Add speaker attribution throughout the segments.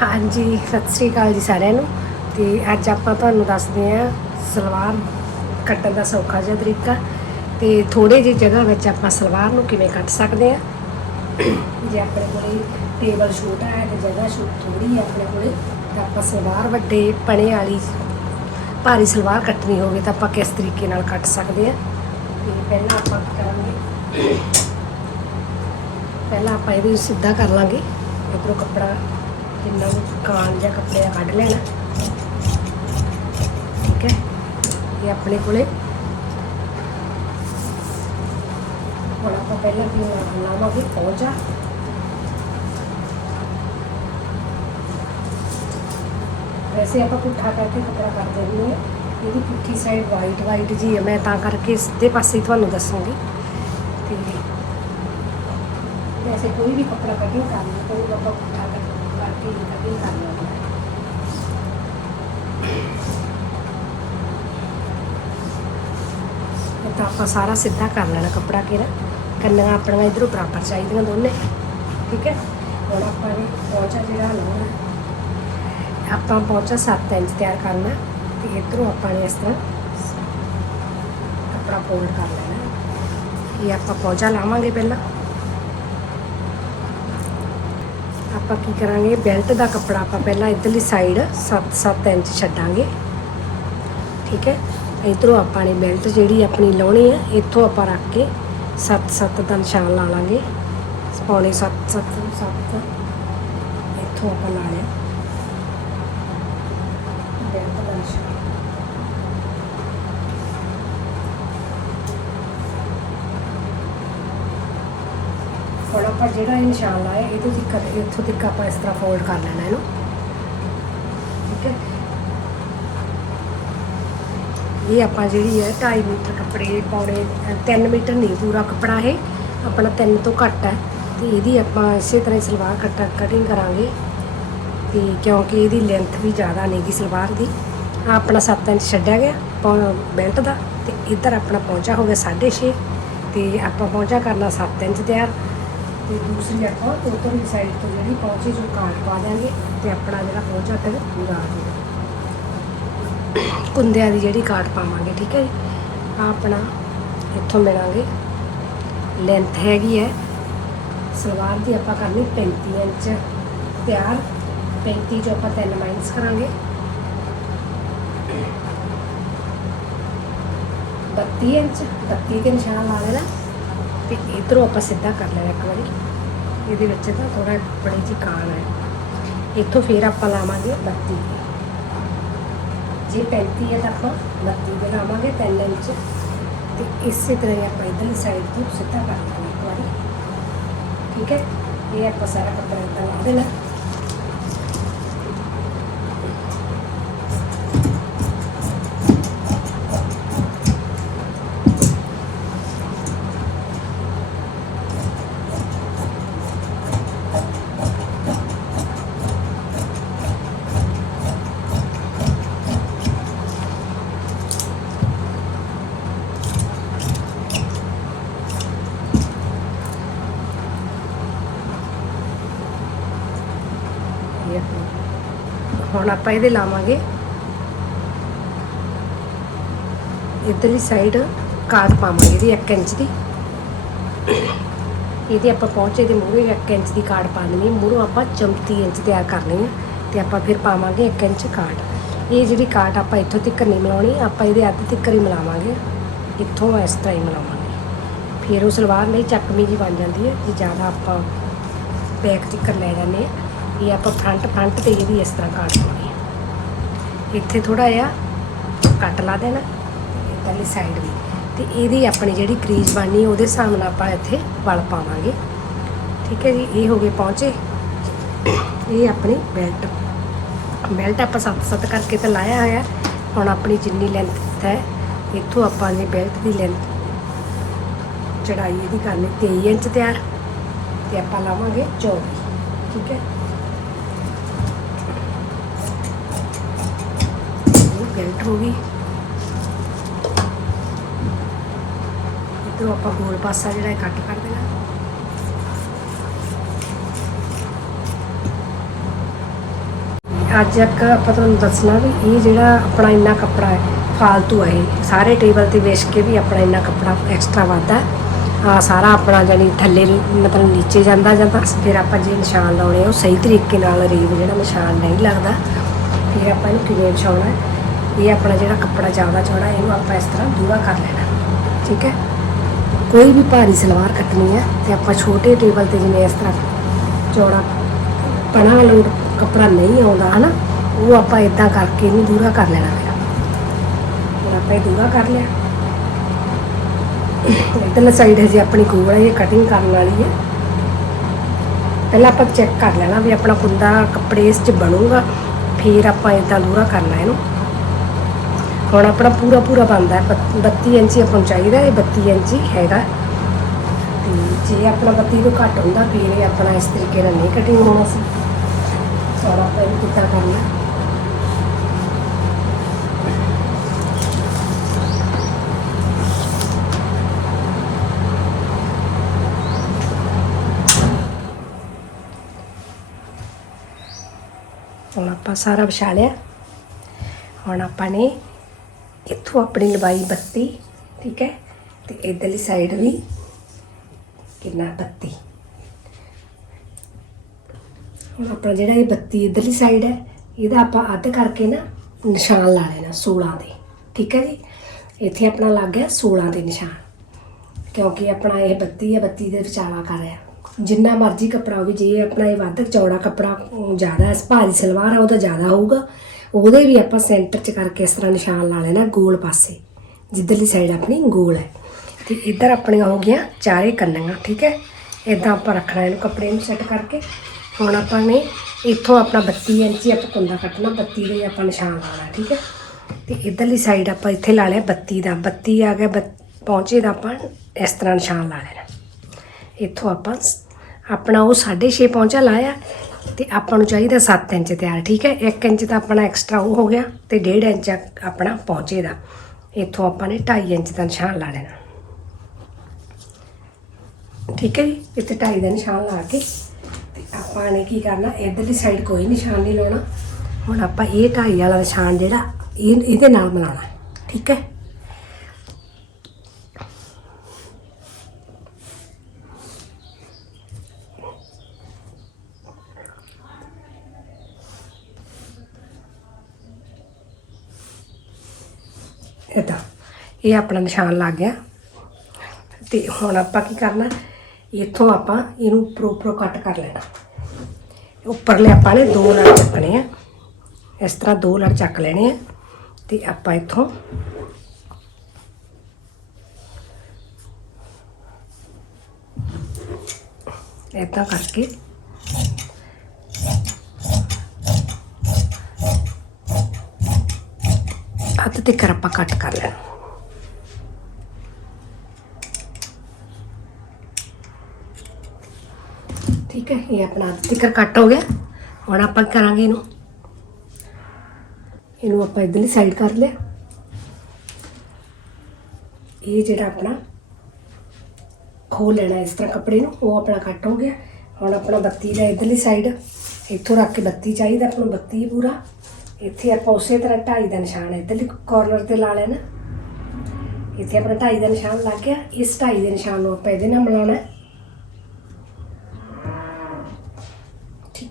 Speaker 1: ਹਾਂਜੀ, ਸਤਿ ਸ੍ਰੀ ਅਕਾਲ ਜੀ ਸਾਰਿਆਂ ਨੂੰ। ਤੇ ਅੱਜ ਆਪਾਂ ਤੁਹਾਨੂੰ ਦੱਸਦੇ ਹਾਂ ਸਲਵਾਰ ਕੱਟਣ ਦਾ ਸੌਖਾ ਜਿਹਾ ਤਰੀਕਾ। ਤੇ ਥੋੜੇ ਜਿਹੀ ਜਗ੍ਹਾ ਵਿੱਚ ਆਪਾਂ ਸਲਵਾਰ ਨੂੰ ਕਿਵੇਂ ਕੱਟ ਸਕਦੇ ਹਾਂ। ਜੇ ਆਪਣੇ ਕੋਲੇ ਟੇਬਲ ਛੋਟਾ ਹੈ ਤੇ ਜਗ੍ਹਾ ਛੋਟੀ ਥੋੜੀ ਹੈ ਆਪਣੇ ਕੋਲੇ, ਤਾਂ ਆਪਾਂ ਸਲਵਾਰ ਵੱਡੇ ਪਣੇ ਵਾਲੀ ਭਾਰੀ ਸਲਵਾਰ ਕੱਟਣੀ ਹੋਵੇ ਤਾਂ ਆਪਾਂ ਕਿਸ ਤਰੀਕੇ ਨਾਲ ਕੱਟ ਸਕਦੇ ਹਾਂ। ਤੇ ਪਹਿਲਾਂ ਆਪਾਂ ਕੀ ਕਰਾਂਗੇ, ਪਹਿਲਾਂ ਆਪਾਂ ਇਹਨੂੰ ਸਿੱਧਾ ਕਰ ਲਾਂਗੇ। ਇੱਧਰੋਂ ਕੱਪੜਾ ਜਿੰਨਾ ਕੁ ਕਾਨ ਜਾਂ ਕੱਪੜੇ ਦਾ ਕੱਢ ਲੈਣਾ। ਠੀਕ ਹੈ? ਇਹ ਆਪਣੇ ਕੋਲੇ। ਹੁਣ ਆਪਾਂ ਪਹਿਲਾਂ ਕੀ ਲਾਵਾਂਗੇ ਪਹੁੰਚਾ ਵੈਸੇ ਆਪਾਂ ਪੁੱਠਾ ਕਰਕੇ ਕੱਪੜਾ ਕਰ ਨਹੀਂ। ਹੈ ਇਹਦੀ ਪੁੱਠੀ ਸਾਈਡ ਵਾਈਟ ਵਾਈਟ ਜੀ ਹੈ। ਮੈਂ ਤਾਂ ਕਰਕੇ ਸਿੱਧੇ ਪਾਸੇ ਤੁਹਾਨੂੰ ਦੱਸਾਂਗੀ। ਤੇ ਵੈਸੇ ਕੋਈ ਵੀ ਕੱਪੜਾ ਕਟਿੰਗ ਕਰਨਾ ਕੋਈ ਆਪਾਂ ਪੁੱਠਾ ਕਰਕੇ ਕਟਿੰਗ ਕਰਨਾ ਹੁੰਦਾ ਹੈ ਇਹ ਤਾਂ ਆਪਾਂ ਸਾਰਾ ਸਿੱਧਾ ਕਰ ਲੈਣਾ ਕੱਪੜਾ ਕਿਹੜਾ। ਕੰਨਾਂ ਆਪਣੀਆਂ ਇਧਰੋਂ ਬਰਾਬਰ ਚਾਹੀਦੀਆਂ ਦੋਨੇ। ਠੀਕ ਹੈ? ਹੁਣ ਆਪਾਂ ਨੇ ਪੌਂਚਾ ਜਿਹੜਾ ਲਾਉਣਾ ਆਪਾਂ ਪੌਂਚਾ 7 ਇੰਚ ਤਿਆਰ ਕਰਨਾ ਤੇ ਇਧਰੋਂ ਆਪਾਂ ਨੇ ਇਸ ਤਰ੍ਹਾਂ ਕੱਪੜਾ ਫੋਲਡ ਕਰ ਲੈਣਾ ਇਹ ਆਪਾਂ ਪੌਂਚਾ ਲਾਵਾਂਗੇ ਪਹਿਲਾਂ। ਆਪਾਂ ਕੀ ਕਰਾਂਗੇ? ਬੈਲਟ ਦਾ ਕੱਪੜਾ ਆਪਾਂ ਪਹਿਲਾਂ ਇਧਰਲੀ ਸਾਈਡ 7-7 ਇੰਚ ਛੱਡਾਂਗੇ। ਠੀਕ ਹੈ? ਇਧਰੋਂ ਆਪਾਂ ਨੇ ਬੈਲਟ ਜਿਹੜੀ ਆਪਣੀ ਲਾਉਣੀ ਹੈ, ਇੱਥੋਂ ਆਪਾਂ ਰੱਖ ਕੇ 7-7 ਦਾ ਨਿਸ਼ਾਨ ਲਾ ਲਾਂਗੇ। ਪੌਣੇ 7-7 7 ਇੱਥੋਂ ਆਪਾਂ ਲਾ ਲਿਆ। ਬੈਲਟ ਦਾ ਨਿਸ਼ਾਨ। ਹੁਣ ਆਪਾਂ ਜਿਹੜਾ ਇਹ ਨਿਸ਼ਾਨ ਲਾਇਆ, ਇਹਦੇ ਤੱਕ ਇੱਥੋਂ ਤੱਕ ਆਪਾਂ ਇਸ ਤਰ੍ਹਾਂ ਫੋਲਡ ਕਰ ਲੈਣਾ ਇਹਨੂੰ। ਠੀਕ ਹੈ? ਇਹ ਆਪਾਂ ਜਿਹੜੀ ਹੈ 2.5 ਮੀਟਰ ਕੱਪੜੇ ਪਾਉਣੇ 3 ਮੀਟਰ ਨਹੀਂ, ਪੂਰਾ ਕੱਪੜਾ ਇਹ ਆਪਣਾ 3 ਤੋਂ ਘੱਟ ਹੈ। ਤੇ ਇਹਦੀ ਆਪਾਂ ਇਸੇ ਤਰ੍ਹਾਂ ਸਲਵਾਰ ਕੱਟ ਕਟਿੰਗ ਕਰਾਂਗੇ। ਤੇ ਕਿਉਂਕਿ ਇਹਦੀ ਲੈਂਥ ਵੀ ਜ਼ਿਆਦਾ ਨਹੀਂ ਗੀ ਸਲਵਾਰ ਦੀ। ਆਹ ਆਪਣਾ 7 ਇੰਚ ਛੱਡਿਆ ਗਿਆ ਬੈਲਟ ਦਾ। ਤੇ ਇੱਧਰ ਆਪਣਾ ਪਹੁੰਚਾ ਹੋ ਗਿਆ 6.5 ਤੇ ਆਪਾਂ ਪਹੁੰਚਾ ਕਰਨਾ 7 ਇੰਚ ਤਿਆਰ। ਤੇ ਦੂਸਰੀ ਆਪਾਂ ਉਧਰਲੀ ਸਾਈਡ ਤੋਂ ਜਿਹੜੀ ਪਹੁੰਚੇ ਜੋ ਕਾਟ ਪਾ ਦਿਆਂਗੇ ਤੇ ਆਪਣਾ ਜਿਹੜਾ ਪਹੁੰਚਾ ਤੇ ਪੂਰਾ ਆ ਜਾਊਗਾ ਕੁੰਦਿਆਂ ਦੀ ਜਿਹੜੀ ਕਾਟ ਪਾਵਾਂਗੇ, ਠੀਕ ਹੈ ਜੀ? ਆ ਆਪਣਾ ਇੱਥੋਂ ਮਿਲਾਂਗੇ। ਲੈਂਥ ਹੈਗੀ ਹੈ। ਸਲਵਾਰ ਦੀ ਆਪਾਂ ਕਰਨੀ 35 ਇੰਚ। ਤਿਆਰ। 35 ਜੋ ਆਪਾਂ ਤਿੰਨ ਮਾਈਨਸ ਕਰਾਂਗੇ। 32 ਇੰਚ। 32 ਦੇ ਨਿਸ਼ਾਨ ਲਾ ਦੇਣਾ। ਤੇ ਇਧਰੋਂ ਆਪਾਂ ਸਿੱਧਾ ਕਰ ਲੈਣਾ ਇੱਕ ਵਾਰੀ। ਇਹਦੇ ਵਿੱਚ ਤਾਂ ਥੋੜਾ ਬੜੀ ਜੀ ਕਾਣ ਹੈ। ਇੱਥੋਂ ਫੇਰ ਆਪਾਂ ਲਾਵਾਂਗੇ 32 ਜੇ 35 ਹੈ ਤਾਂ ਆਪਾਂ 32 ਦੇ ਲਾਵਾਂਗੇ 3 ਇੰਚ ਤੇ ਇਸੇ ਤਰ੍ਹਾਂ ਹੀ ਆਪਾਂ ਇਧਰਲੀ ਸਾਈਡ ਤੋਂ ਸਿੱਧਾ ਕਰ ਲਾਂਗੇ ਇੱਕ ਵਾਰੀ। ਠੀਕ ਹੈ? ਇਹ ਆਪਾਂ ਸਾਰਾ ਕੱਪੜਾ ਇੱਦਾਂ ਲਾ ਦੇਣਾ। ਇਹ ਹੁਣ ਆਪਾਂ ਇਹਦੇ ਲਾਵਾਂਗੇ। ਇਧਰਲੀ ਸਾਈਡ ਕਾਟ ਪਾਵਾਂਗੇ ਇਹਦੀ 1 ਇੰਚ ਦੀ। ਇਹਦੇ ਆਪਾਂ ਪਹੁੰਚੇ ਦੇ ਮੂਹਰੇ 1 ਇੰਚ ਦੀ ਕਾਟ ਪਾ ਦੇਣੀ ਮੂਹਰੋਂ ਆਪਾਂ 34 ਇੰਚ ਤਿਆਰ ਕਰਨੀ ਹੈ ਤੇ ਆਪਾਂ ਫਿਰ ਪਾਵਾਂਗੇ 1 ਇੰਚ ਕਾਟ ਇਹ ਜਿਹੜੀ ਕਾਟ ਆਪਾਂ ਇੱਥੋਂ ਤੱਕ ਨਹੀਂ ਮਿਲਾਉਣੀ, ਆਪਾਂ ਇਹਦੇ ਅੱਧ ਤੱਕ ਹੀ ਮਿਲਾਵਾਂਗੇ। ਇੱਥੋਂ ਇਸ ਤਰ੍ਹਾਂ ਹੀ ਮਿਲਾਵਾਂਗੇ। ਫਿਰ ਉਹ ਸਲਵਾਰ ਲਈ ਚੱਕਮੀ ਜੀ ਬਣ ਜਾਂਦੀ ਹੈ ਜੇ ਜ਼ਿਆਦਾ ਆਪਾਂ ਬੈਕ ਤੱਕ ਲੈ ਜਾਂਦੇ ਹਾਂ ਇਹ ਆਪਾਂ ਫਰੰਟ ਫਰੰਟ ਤੇ ਇਹ ਵੀ ਇਸ ਤਰ੍ਹਾਂ ਕਾਟ ਪਾਉਣੀ ਹੈ। ਇੱਥੇ ਥੋੜਾ ਜਿਹਾ ਕੱਟ ਲਾ ਦੇਣਾ, ਪਹਿਲੀ ਸਾਈਡ ਵੀ। ਤੇ ਇਹਦੀ ਆਪਣੀ ਜਿਹੜੀ ਕਰੀਜ਼ ਬਣਨੀ, ਉਹਦੇ ਹਿਸਾਬ ਨਾਲ ਆਪਾਂ ਇੱਥੇ ਵਲ ਪਾਵਾਂਗੇ। ਠੀਕ ਹੈ ਜੀ, ਇਹ ਹੋ ਗਏ ਪਹੁੰਚੇ। ਇਹ ਆਪਣੀ ਬੈਲਟ ਬੈਲਟ ਆਪਾਂ ਸੱਤ ਸੱਤ ਕਰਕੇ ਤਾਂ ਲਾਇਆ ਹੋਇਆ। ਹੁਣ ਆਪਣੀ ਜਿੰਨੀ ਲੈਂਥ ਹੈ, ਇੱਥੋਂ ਆਪਾਂ ਨੇ ਬੈਲਟ ਦੀ ਲੈਂਥ ਚੜਾਈ ਇਹਦੀ ਕਰਨੀ 23 ਇੰਚ ਤਿਆਰ। ਤੇ ਆਪਾਂ ਲਾਵਾਂਗੇ 24 ਠੀਕ ਹੈ। ਹੋ ਗਈ। ਇੱਧਰੋਂ ਆਪਾਂ ਗੋਲ ਪਾਸਾ ਜਿਹੜਾ ਇਹ ਕੱਟ ਕਰ ਦੇਣਾ। ਅੱਜ ਇੱਕ ਆਪਾਂ ਤੁਹਾਨੂੰ ਦੱਸਣਾ ਵੀ ਇਹ ਜਿਹੜਾ ਆਪਣਾ ਇੰਨਾ ਕੱਪੜਾ ਹੈ, ਫਾਲਤੂ ਹੈ ਇਹ। ਸਾਰੇ ਟੇਬਲ ਤੇ ਵੇਚ ਕੇ ਵੀ ਆਪਣਾ ਇੰਨਾ ਕੱਪੜਾ ਐਕਸਟਰਾ ਵੱਧਦਾ ਆ ਸਾਰਾ ਆਪਣਾ ਜਾਨੀ ਥੱਲੇ ਮਤਲਬ ਨੀਚੇ ਜਾਂਦਾ ਜਾਂ ਜਾਂਦਾ, ਫਿਰ ਆਪਾਂ ਜੇ ਨਿਸ਼ਾਨ ਲਾਉਣੇ ਆ, ਉਹ ਸਹੀ ਤਰੀਕੇ ਨਾਲ ਰੀਬ ਜਿਹੜਾ ਨਿਸ਼ਾਨ ਨਹੀਂ ਲੱਗਦਾ, ਫਿਰ ਆਪਾਂ ਇਹਨੂੰ ਕਿਵੇਂ ਵਿਛਾਉਣਾ ਹੈ? ਇਹ ਆਪਣਾ ਜਿਹੜਾ ਕੱਪੜਾ ਜ਼ਿਆਦਾ ਚੌੜਾ, ਇਹਨੂੰ ਆਪਾਂ ਇਸ ਤਰ੍ਹਾਂ ਦੂਰਾ ਕਰ ਲੈਣਾ। ਠੀਕ ਹੈ? ਕੋਈ ਵੀ ਭਾਰੀ ਸਲਵਾਰ ਕੱਟਣੀ ਹੈ ਤੇ ਆਪਾਂ ਛੋਟੇ ਟੇਬਲ ਤੇ ਜਿਵੇਂ ਇਸ ਤਰ੍ਹਾਂ ਚੌੜਾ ਪਣਾ ਲੋੜ ਕੱਪੜਾ ਨਹੀਂ ਆਉਂਦਾ, ਹਨਾ? ਉਹ ਆਪਾਂ ਇਦਾਂ ਕਰਕੇ ਇਹਨੂੰ ਦੂਰਾ ਕਰ ਲੈਣਾ ਫਿਰ। ਹੁਣ ਆਪਾਂ ਇਹ ਦੂਰਾ ਕਰ ਲਿਆ। ਇਧਰਲੀ ਸਾਈਡ ਹੈ ਜੀ, ਆਪਣੀ ਕੋਲ ਹੈ, ਇਹ ਕਟਿੰਗ ਕਰਨ ਵਾਲੀ ਹੈ। ਪਹਿਲਾਂ ਆਪਾਂ ਚੈੱਕ ਕਰ ਲੈਣਾ ਵੀ ਆਪਣਾ ਕੁੰਦਾ ਕੱਪੜੇ ਇਸ 'ਚ ਬਣੂਗਾ, ਫਿਰ ਆਪਾਂ ਇਦਾਂ ਦੂਰਾ ਕਰਨਾ ਇਹਨੂੰ। ਹੁਣ ਆਪਣਾ ਪੂਰਾ ਪੂਰਾ ਬਣਦਾ ਹੈ 32 ਇੰਚੀ ਆਪਾਂ ਨੂੰ ਚਾਹੀਦਾ, ਇਹ 32 ਇੰਚੀ ਹੈਗਾ। ਤੇ ਜੇ ਆਪਣਾ 32 ਤੋਂ ਘੱਟ ਹੁੰਦਾ, ਫਿਰ ਇਹ ਆਪਣਾ ਇਸ ਤਰੀਕੇ ਨਾਲ ਨਹੀਂ ਕਟਿੰਗ ਹੋਣਾ ਸੀ। ਔਰ ਆਪਾਂ ਇਹ ਕਿੱਦਾਂ ਕਰਨਾ? ਹੁਣ ਆਪਾਂ ਸਾਰਾ ਵਿਛਾ ਲਿਆ। ਹੁਣ ਆਪਾਂ ਨੇ ਇੱਥੋਂ ਆਪਣੀ ਲਵਾਈ 32 ਠੀਕ ਹੈ? ਤੇ ਇਧਰਲੀ ਸਾਈਡ ਵੀ ਕਿੰਨਾ 32 ਹੁਣ ਆਪਣਾ ਜਿਹੜਾ ਇਹ 32 ਇਧਰਲੀ ਸਾਈਡ ਹੈ, ਇਹਦਾ ਆਪਾਂ ਅੱਧ ਕਰਕੇ ਨਾ ਨਿਸ਼ਾਨ ਲਾ ਲੈਣਾ 16 ਦੇ, ਠੀਕ ਹੈ ਜੀ? ਇੱਥੇ ਆਪਣਾ ਲੱਗ ਗਿਆ 16 ਦੇ ਨਿਸ਼ਾਨ, ਕਿਉਂਕਿ ਆਪਣਾ ਇਹ 32 ਹੈ 32 ਦੇ ਵਿਚਾਲਾ ਕਰ ਰਿਹਾ। ਜਿੰਨਾ ਮਰਜ਼ੀ ਕੱਪੜਾ ਹੋਵੇ, ਜੇ ਆਪਣਾ ਇਹ ਵੱਧ ਚੌੜਾ ਕੱਪੜਾ ਜ਼ਿਆਦਾ ਹੈ, ਭਾਰੀ ਸਲਵਾਰ ਹੈ, ਉਹਦਾ ਜ਼ਿਆਦਾ ਹੋਊਗਾ। ਉਹਦੇ ਵੀ ਆਪਾਂ ਸੈਂਟਰ 'ਚ ਕਰਕੇ ਇਸ ਤਰ੍ਹਾਂ ਨਿਸ਼ਾਨ ਲਾ ਲੈਣਾ, ਗੋਲ ਪਾਸੇ। ਜਿੱਧਰਲੀ ਸਾਈਡ ਆਪਣੀ ਗੋਲ ਹੈ। ਤੇ ਇੱਧਰ ਆਪਣੀਆਂ ਹੋ ਗਈਆਂ ਚਾਰੇ ਕੰਨੀਆਂ, ਠੀਕ ਹੈ? ਇਦਾਂ ਆਪਾਂ ਰੱਖਣਾ ਇਹਨੂੰ ਕੱਪੜੇ ਨੂੰ ਸੈੱਟ ਕਰਕੇ। ਹੁਣ ਆਪਾਂ ਨੇ ਇੱਥੋਂ ਆਪਣਾ 32 ਇੰਚੀ ਆਪਾਂ ਕੁੰਦਾ ਕੱਟਣਾ 32 ਦੇ ਆਪਾਂ ਨਿਸ਼ਾਨ ਲਾਉਣਾ, ਠੀਕ ਹੈ? ਤੇ ਇਧਰਲੀ ਸਾਈਡ ਆਪਾਂ ਇੱਥੇ ਲਾ ਲਿਆ 32 ਦਾ। 32 ਆ ਗਿਆ, ਬੱਤ- ਪਹੁੰਚੇ ਦਾ ਆਪਾਂ ਇਸ ਤਰ੍ਹਾਂ ਨਿਸ਼ਾਨ ਲਾ ਲੈਣਾ। ਇੱਥੋਂ ਆਪਾਂ ਆਪਣਾ ਉਹ 6.5 ਪਹੁੰਚਾ ਲਾਇਆ। ਤੇ ਆਪਾਂ ਨੂੰ ਚਾਹੀਦਾ 7 ਇੰਚ ਤਿਆਰ ਠੀਕ ਹੈ? 1 ਇੰਚ ਤਾਂ ਆਪਣਾ ਐਕਸਟਰਾ ਉਹ ਹੋ ਗਿਆ ਤੇ 1.5 ਇੰਚ ਆਪਣਾ ਪਹੁੰਚੇ ਦਾ। ਇੱਥੋਂ ਆਪਾਂ ਨੇ 2.5 ਇੰਚ ਦਾ ਨਿਸ਼ਾਨ ਲਾ ਲੈਣਾ। ਠੀਕ ਹੈ ਜੀ? ਇੱਥੇ 2.5 ਦਾ ਨਿਸ਼ਾਨ ਲਾ ਕੇ ਤੇ ਆਪਾਂ ਨੇ ਕੀ ਕਰਨਾ, ਇਧਰਲੀ ਸਾਈਡ ਕੋਈ ਨਿਸ਼ਾਨ ਨਹੀਂ ਲਾਉਣਾ। ਹੁਣ ਆਪਾਂ ਇਹ 2.5 ਵਾਲਾ ਨਿਸ਼ਾਨ ਜਿਹੜਾ, ਇਹ ਇਹਦੇ ਨਾਲ ਬਣਾਉਣਾ। ਠੀਕ ਹੈ ਇਦਾਂ ਇਹ ਆਪਣਾ ਨਿਸ਼ਾਨ ਲੱਗ ਗਿਆ। ਤੇ ਹੁਣ ਆਪਾਂ ਕੀ ਕਰਨਾ, ਇੱਥੋਂ ਆਪਾਂ ਇਹਨੂੰ ਉੱਪਰੋਂ ਉੱਪਰੋਂ ਕੱਟ ਕਰ ਲੈਣਾ। ਉੱਪਰਲੇ ਆਪਾਂ ਨੇ ਦੋ ਲੜ ਚੱਕਣੇ ਆ। ਇਸ ਤਰ੍ਹਾਂ ਦੋ ਲੜ ਚੱਕ ਲੈਣੇ ਆ। ਤੇ ਆਪਾਂ ਇੱਥੋਂ ਏਦਾਂ ਕਰਕੇ ਹੱਥ ਤੇ ਕਰ ਆਪਾਂ ਕੱਟ ਕਰ ਲੈਣਾ। ਠੀਕ ਹੈ, ਇਹ ਆਪਣਾ ਤਿੱਕਰ ਕੱਟ ਹੋ ਗਿਆ। ਹੁਣ ਆਪਾਂ ਕਰਾਂਗੇ ਇਹਨੂੰ। ਇਹਨੂੰ ਆਪਾਂ ਇਧਰਲੀ ਸਾਈਡ ਕਰ ਲਿਆ। ਇਹ ਜਿਹੜਾ ਆਪਣਾ ਖੋਲ ਲੈਣਾ ਇਸ ਤਰ੍ਹਾਂ ਕੱਪੜੇ ਨੂੰ, ਉਹ ਆਪਣਾ ਕੱਟ ਹੋ ਗਿਆ। ਹੁਣ ਆਪਣਾ ਬੱਤੀ ਦਾ ਇਧਰਲੀ ਸਾਈਡ ਇੱਥੋਂ ਰੱਖ ਕੇ ਬੱਤੀ ਚਾਹੀਦਾ ਆਪਾਂ ਨੂੰ ਬੱਤੀ ਪੂਰਾ। ਇੱਥੇ ਆਪਾਂ ਉਸੇ ਤਰ੍ਹਾਂ ਢਾਈ ਦਾ ਨਿਸ਼ਾਨ ਇਧਰਲੀ ਕਾਰਨਰ ਤੇ ਲਾ ਲੈਣਾ। ਇੱਥੇ ਆਪਣਾ ਢਾਈ ਦਾ ਨਿਸ਼ਾਨ ਲੱਗ ਗਿਆ। ਇਸ ਢਾਈ ਦੇ ਨਿਸ਼ਾਨ ਨੂੰ ਆਪਾਂ ਇਹਦੇ ਨਾਲ ਮਿਲਾਉਣਾ ਹੈ।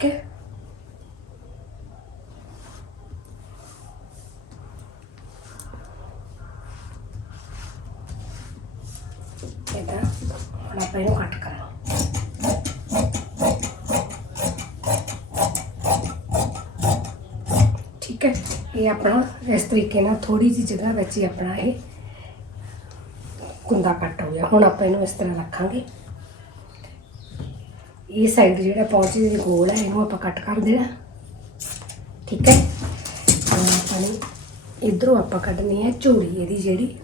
Speaker 1: ਠੀਕ ਹੈ ਇਹਦਾ ਹੁਣ ਆਪਾਂ ਇਹਨੂੰ ਕੱਟ ਕਰਾਂ ਠੀਕ ਹੈ ਇਹ ਆਪਣਾ ਇਸ ਤਰੀਕੇ ਨਾਲ ਥੋੜੀ ਜਿਹੀ ਜਗ੍ਹਾ ਵਿੱਚ ਹੀ ਆਪਣਾ ਇਹ ਕੁੰਦਾ ਕੱਟ ਹੋ ਗਿਆ ਹੁਣ ਆਪਾਂ ਇਹਨੂੰ ਇਸ ਤਰ੍ਹਾਂ ਰੱਖਾਂਗੇ ਇਹ ਸਾਈਡ ਜਿਹੜਾ ਪਹੁੰਚੇ ਦੇ ਗੋਲ ਹੈ ਇਹਨੂੰ ਆਪਾਂ ਕੱਟ ਕਰ ਦੇਣਾ। ਠੀਕ ਹੈ? ਹੁਣ ਆਪਾਂ ਨੇ ਇਧਰੋਂ ਆਪਾਂ ਕੱਢਣੀ ਹੈ ਝੋਲੀ ਇਹਦੀ ਜਿਹੜੀ।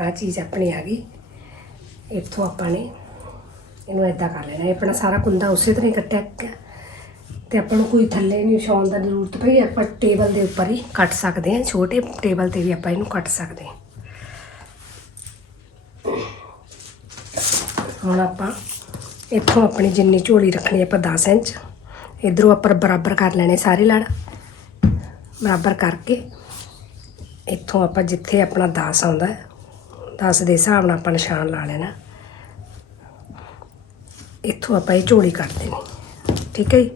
Speaker 1: ਆ ਚੀਜ਼ ਆਪਣੀ ਆ ਗਈ। ਇੱਥੋਂ ਆਪਾਂ ਨੇ ਇਹਨੂੰ ਏਦਾਂ ਕਰ ਲੈਣਾ। ਆਪਣਾ ਸਾਰਾ ਕੁੰਦਾ ਉਸੇ ਤਰ੍ਹਾਂ ਹੀ ਕੱਟਿਆ ਗਿਆ। ਤੇ ਆਪਾਂ ਨੂੰ ਕੋਈ ਥੱਲੇ ਨਹੀਂ ਵਿਛਾਉਣ ਦਾ ਜ਼ਰੂਰਤ ਪਈ। ਆਪਾਂ ਟੇਬਲ ਦੇ ਉੱਪਰ ਹੀ ਕੱਟ ਸਕਦੇ ਹਾਂ। ਛੋਟੇ ਟੇਬਲ ਤੇ ਵੀ ਆਪਾਂ ਇਹਨੂੰ ਕੱਟ ਸਕਦੇ ਹਾਂ। ਹੁਣ ਆਪਾਂ ਇੱਥੋਂ ਆਪਣੀ ਜਿੰਨੀ ਝੋਲੀ ਰੱਖਣੀ ਆਪਾਂ 10 ਇੰਚ, ਇਧਰੋਂ ਆਪਾਂ ਬਰਾਬਰ ਕਰ ਲੈਣੇ ਸਾਰੇ ਲੜ ਬਰਾਬਰ ਕਰਕੇ ਇੱਥੋਂ ਆਪਾਂ ਜਿੱਥੇ ਆਪਣਾ 10 ਆਉਂਦਾ 10 ਦੇ ਹਿਸਾਬ ਨਾਲ ਆਪਾਂ ਨਿਸ਼ਾਨ ਲਾ ਲੈਣਾ। ਇੱਥੋਂ ਆਪਾਂ ਇਹ ਝੋਲੀ ਕੱਢ ਦੇਣੀ, ਠੀਕ ਹੈ ਜੀ?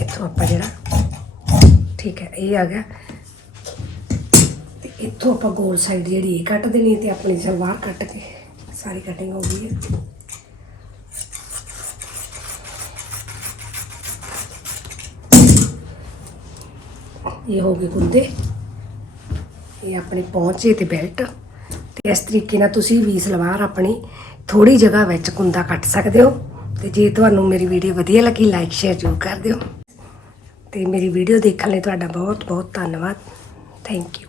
Speaker 1: ਇੱਥੋਂ ਆਪਾਂ ਜਿਹੜਾ, ਠੀਕ ਹੈ, ਇਹ ਆ ਗਿਆ। ਇੱਥੋਂ ਆਪਾਂ ਗੋਲ ਸਾਈਡ ਜਿਹੜੀ ਇਹ ਕੱਟ ਦੇਣੀ ਤੇ ਆਪਣੀ ਸਲਵਾਰ ਕੱਟ ਕੇ ਸਾਰੀ ਕਟਿੰਗ ਹੋ ਗਈ ਹੈ। ਇਹ ਹੋ ਗਏ ਕੁੰਦੇ ਇਹ ਆਪਣੇ ਪਹੁੰਚੇ ਤੇ ਬੈਲਟ ਤੇ ਇਸ ਤਰੀਕੇ ਨਾਲ ਤੁਸੀਂ ਵੀ ਸਲਵਾਰ ਆਪਣੀ ਥੋੜੀ ਜਗ੍ਹਾ ਵਿੱਚ ਕੁੰਦਾ ਕੱਟ ਸਕਦੇ ਹੋ। ਤੇ ਜੇ ਤੁਹਾਨੂੰ ਮੇਰੀ ਵੀਡੀਓ ਵਧੀਆ ਲੱਗੀ ਲਾਈਕ ਸ਼ੇਅਰ ਜ਼ਰੂਰ ਕਰ ਦਿਓ। ਤੇ ਮੇਰੀ ਵੀਡੀਓ ਦੇਖਣ ਲਈ ਤੁਹਾਡਾ ਬਹੁਤ ਬਹੁਤ ਧੰਨਵਾਦ। Thank you